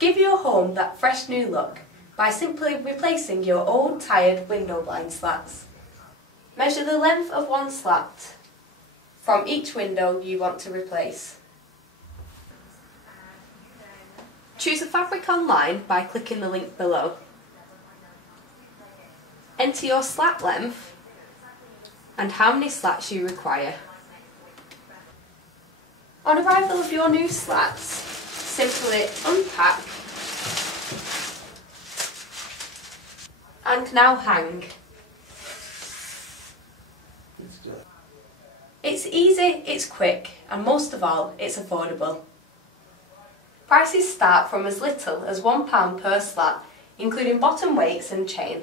Give your home that fresh new look by simply replacing your old tired window blind slats. Measure the length of one slat from each window you want to replace. Choose a fabric online by clicking the link below. Enter your slat length and how many slats you require. On arrival of your new slats, simply unpack and now hang. It's easy, it's quick, and most of all, it's affordable. Prices start from as little as £1 per slat, including bottom weights and chain.